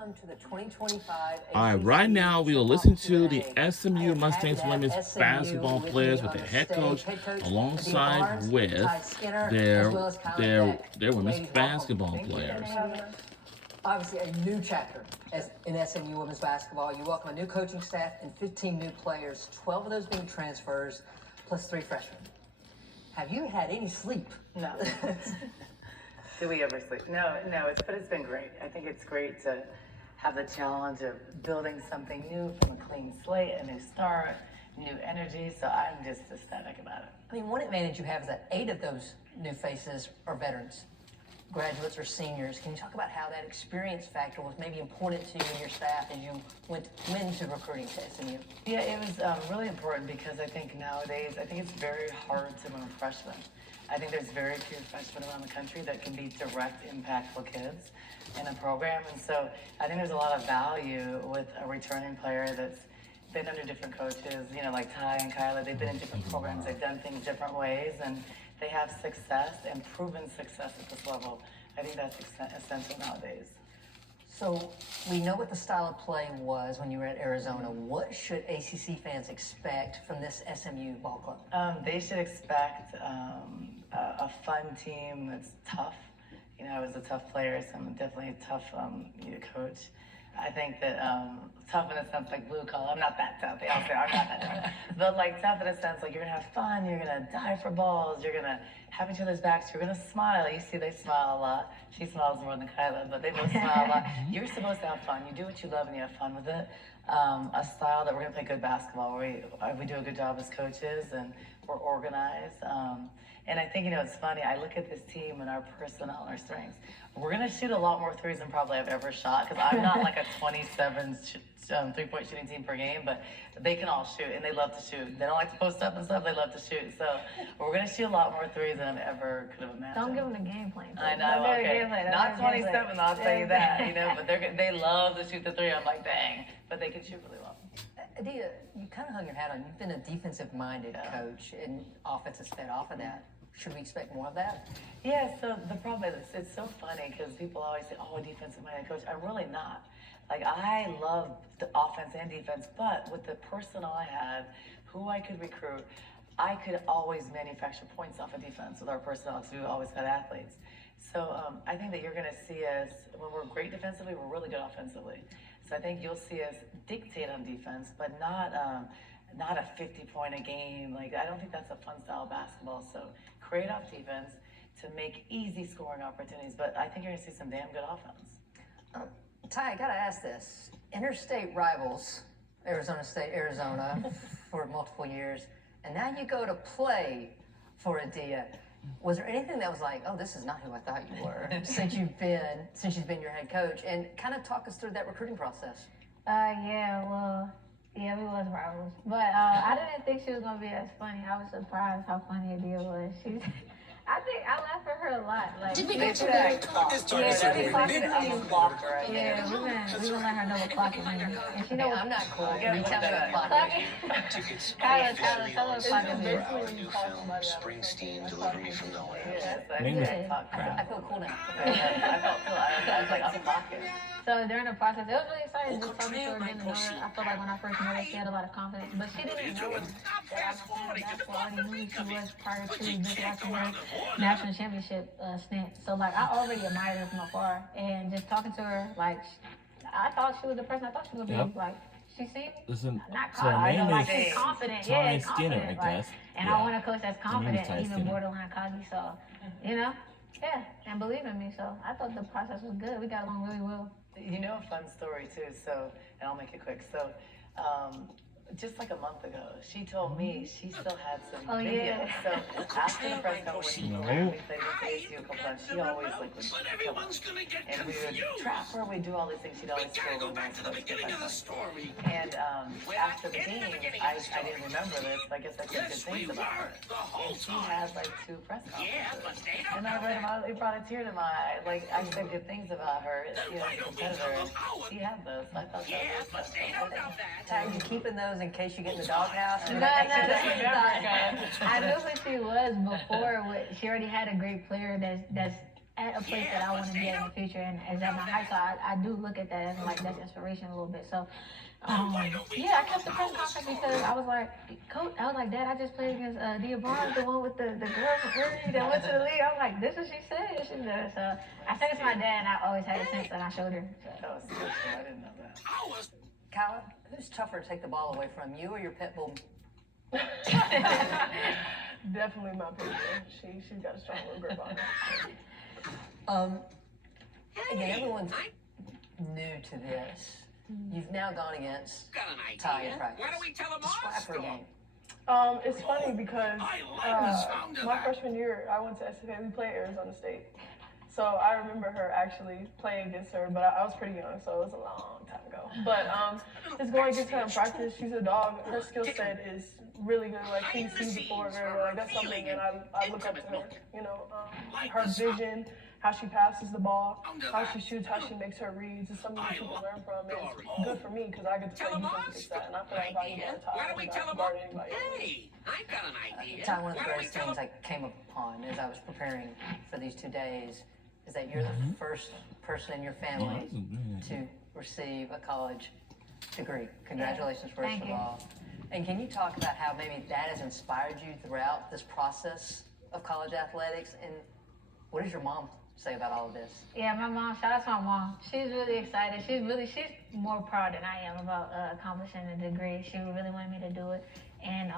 Welcome to the 2025 All right, right now we will listen to the SMU Mustangs women's basketball players with their head coach alongside with their women's basketball players. Obviously, a new chapter in SMU women's basketball. You welcome a new coaching staff and 15 new players, 12 of those being transfers, plus 3 freshmen. Have you had any sleep? No. Do we ever sleep? No, but it's been great. I think it's great to have the challenge of building something new from a clean slate, a new start, new energy. So I'm just ecstatic about it. I mean, one advantage you have is that 8 of those new faces are veterans, graduates or seniors. Can you talk about how that experience factor was maybe important to you and your staff as you went into recruiting to SMU? Yeah, it was really important because I think nowadays, it's very hard to move freshmen. I think there's very few freshmen around the country that can be direct, impactful kids in a program. And so I think there's a lot of value with a returning player that's been under different coaches, like Ty and Kyla. They've been in different programs. They've done things different ways, and they have success and proven success at this level. I think that's essential nowadays. So we know what the style of play was when you were at Arizona. What should ACC fans expect from this SMU ball club? They should expect a fun team that's tough. I was a tough player, so I'm definitely a tough coach. I think that tough in a sense like blue collar. I'm not that tough. They all say I'm not that tough. But like tough in a sense like you're gonna have fun, you're gonna die for balls, you're gonna have each other's backs, you're gonna smile. You see they smile a lot. She smiles more than Kyla, but they both smile a lot. You're supposed to have fun. You do what you love and you have fun with it. A style that we're gonna play good basketball. We do a good job as coaches and we're organized. And I think, it's funny, I look at this team and our personnel and our strengths. We're going to shoot a lot more threes than probably I've ever shot because I'm not like a 27 three-point shooting team per game, but they can all shoot and they love to shoot. They don't like to post up and stuff, they love to shoot. So we're going to shoot a lot more threes than I ever could have imagined. Don't give them the game plan. I know, okay. Not 27, I'll tell you that, but they love to shoot the three. I'm like, dang, but they can shoot really well. Adia, you kind of hung your hat on. You've been a defensive-minded coach, and offense has fed off of that. Should we expect more of that? Yeah, so the problem is, it's so funny because people always say, oh, a defensive-minded coach. I'm really not. Like, I love the offense and defense, but with the personnel I had, who I could recruit, I could always manufacture points off of defense with our personnel because we always got athletes. So I think that you're going to see us, when we're great defensively, we're really good offensively. So I think you'll see us dictate on defense, but not a 50-point a game. Like, I don't think that's a fun style of basketball. So create off defense to make easy scoring opportunities, but I think you're gonna see some damn good offense. Ty, I gotta ask this. Interstate rivals, Arizona State, Arizona, for multiple years, and now you go to play for Adia. Was there anything that was like, oh, this is not who I thought you were, since she's been your head coach? And kind of talk us through that recruiting process. Yeah, we was rivals. But I didn't think she was going to be as funny. I was surprised how funny Adia was. I think I laughed at her a lot. Like, Did we get to that? Yeah, we gonna let her know what clock is in. And she know I'm not cool. Yeah, You tell me what clock is. Tickets Kyla, tell her what clock is in. our new film, Springsteen, Delivery from Nowhere. I feel cool now. I felt cool. I was like, I'm talking. So during the process, it was really exciting just talking to her, getting to know her. I felt like when I first met her, she had a lot of confidence, but she didn't know that I was playing basketball. I already knew who she was prior to just watching her national championship stint. So like I already admired her from afar, and just talking to her, like I thought she was the person I thought she was gonna be. Like she seemed not cocky, like she's confident. Yeah, confident. I guess. And I want a coach that's confident, even borderline cocky. So, yeah, and believe in me. So I thought the process was good. We got along really well. A fun story too, and I'll make it quick. So, just like a month ago, she told me she still had some videos. Yeah. So after the press conference, we played with ASU a couple times. She always would come up, and we would trap her. We'd do all these things. She'd always go back to the beginning of the story. And after the game, I didn't remember this. But I guess I said good things about her. And she had like 2 press conferences, and I read them out. It brought a tear to my eye. Like I said good things about her. As a competitor, she had those. I thought that was Ty, are you keeping those in case you get in the doghouse? No. I knew who she was before. She already had a great player that's at a place that I want to be at in the future, and as at my high school, I do look at that as like that's inspiration a little bit. So, yeah, I kept the press conference because I was like, Coach, I was like, Dad, I just played against Dia Barnes, the one with the girl from Erie that went to the league. I was like, this is what she said. She does. So I said it to my dad, and I always had it since, and I showed her. So. That was so cool. I didn't know that. Kyla, who's tougher to take the ball away from, you or your pit bull? Definitely my pit bull. She's got a strong little grip on her. Again, everyone's new to this. You've now gone against Ty in practice. Why don't we tell them Describe her game. It's funny because my freshman year, I went to SMU. We played Arizona State. So I remember her actually playing against her, but I was pretty young, so it was a long time ago. But just going against her in practice, she's a dog. Her skill set is really good. Like, she sees the floor very well. Like, that's something that I look up to her. You know, her vision, how she passes the ball, how she shoots, how she makes her reads is something that you can learn from. It's good for me because I get to play defense against that, and I feel like if I can guard Ty, I can guard anybody. Hey, I've got an idea. Ty, one of the greatest things I came upon as I was preparing for these 2 days is that you're the first person in your family to receive a college degree. Congratulations, first Thank of you. all. And can you talk about how maybe that has inspired you throughout this process of college athletics? And what does your mom say about all of this? Yeah, my mom, shout out to my mom. She's really excited. She's more proud than I am about accomplishing the degree. She really wanted me to do it. And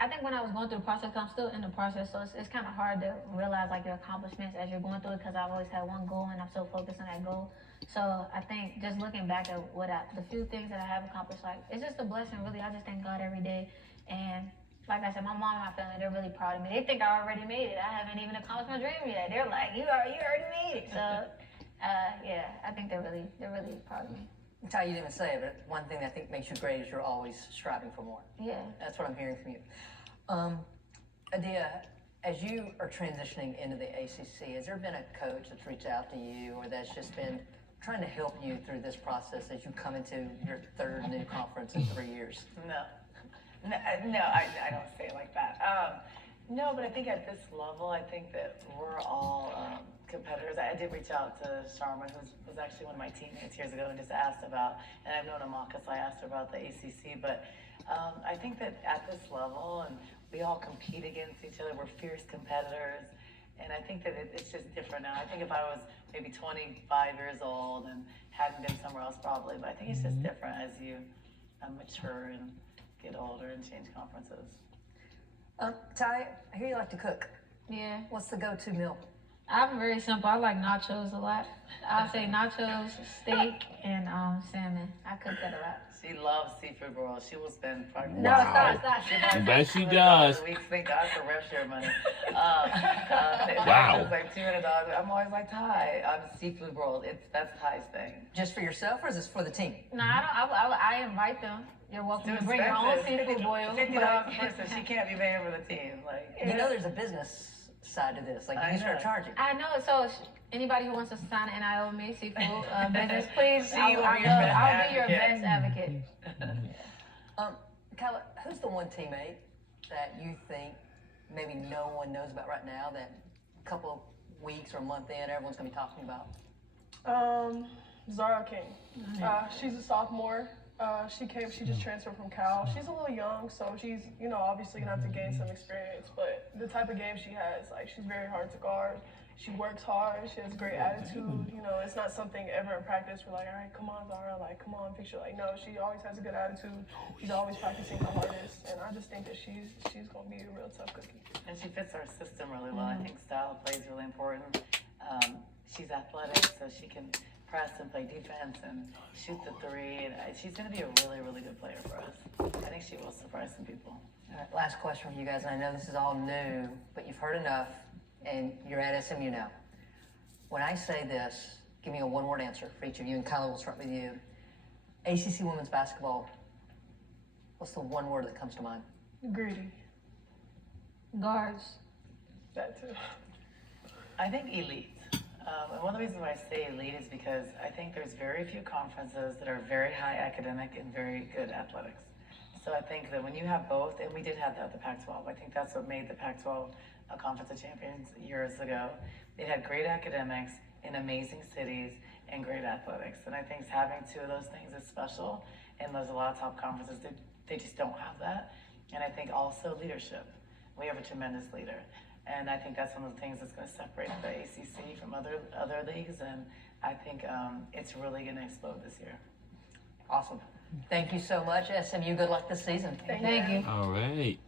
I think when I was going through the process, I'm still in the process, so it's kind of hard to realize like your accomplishments as you're going through it because I've always had one goal and I'm so focused on that goal. So I think just looking back at the few things that I have accomplished, like it's just a blessing, really. I just thank God every day. And like I said, my mom and my family, they're really proud of me. They think I already made it. I haven't even accomplished my dream yet. They're like, you already made it. So yeah, I think they're really proud of me. Ty, you didn't even say it, but one thing that I think makes you great is you're always striving for more. Yeah. That's what I'm hearing from you. Adia, as you are transitioning into the ACC, has there been a coach that's reached out to you or that's just been trying to help you through this process as you come into your 3rd new conference in 3 years? No, I don't say it like that. No, but I think at this level, I think that we're all competitors. I did reach out to Sharma, who was actually one of my teammates years ago, and just asked about, and I've known Amaka, so I asked her about the ACC, but I think that at this level, and we all compete against each other, we're fierce competitors, and I think that it's just different now. I think if I was maybe 25 years old and hadn't been somewhere else probably, but I think it's just different as you mature and get older and change conferences. Ty, I hear you like to cook. Yeah. What's the go-to meal? I'm very simple. I like nachos a lot. I'll say nachos, steak, and salmon. I cook that a lot. She loves seafood rolls. She will spend probably No, stop. I bet she does. We thank God for rev share money. Wow. It's like $200. I'm always like, Ty, seafood rolls. That's Ty's thing. Just for yourself or is this for the team? No, I invite them. You're welcome to bring your own seafood boil. $50 a person. She can't be paying for the team. Like, You know there's a business side to this. Like you I can start know. charging. I know. So anybody who wants to sign an NIL with me, seafood business, please. She will be your best I'll be your advocate. best advocate. Kyla, who's the one teammate that you think maybe no one knows about right now that a couple weeks or a month in everyone's going to be talking about? Zara King. She's a sophomore. She just transferred from Cal. She's a little young, so she's, obviously gonna have to gain some experience, but the type of game she has, like, she's very hard to guard. She works hard, she has great attitude, it's not something ever in practice we're like, all right, come on, Zara, like, come on, fix your, like, no, she always has a good attitude. She's always practicing her hardest, and I just think that she's gonna be a real tough cookie. and she fits our system really well. I think style plays really important. She's athletic, so she can press and play defense and shoot the three. And she's going to be a really, really good player for us. I think she will surprise some people. All right, last question for you guys, and I know this is all new, but you've heard enough, and you're at SMU now. When I say this, give me a one-word answer for each of you, and Kyla, we'll start with you. ACC women's basketball, what's the one word that comes to mind? Greedy. Guards. That too. I think elite. And one of the reasons why I say elite is because I think there's very few conferences that are very high academic and very good athletics. So I think that when you have both, and we did have that at the Pac-12, I think that's what made the Pac-12 a Conference of Champions years ago. It had great academics in amazing cities and great athletics. And I think having two of those things is special. And there's a lot of top conferences that they just don't have that. And I think also leadership. We have a tremendous leader. And I think that's one of the things that's going to separate the ACC from other leagues. And I think it's really going to explode this year. Awesome. Thank you so much, SMU. Good luck this season. Thank you. All right.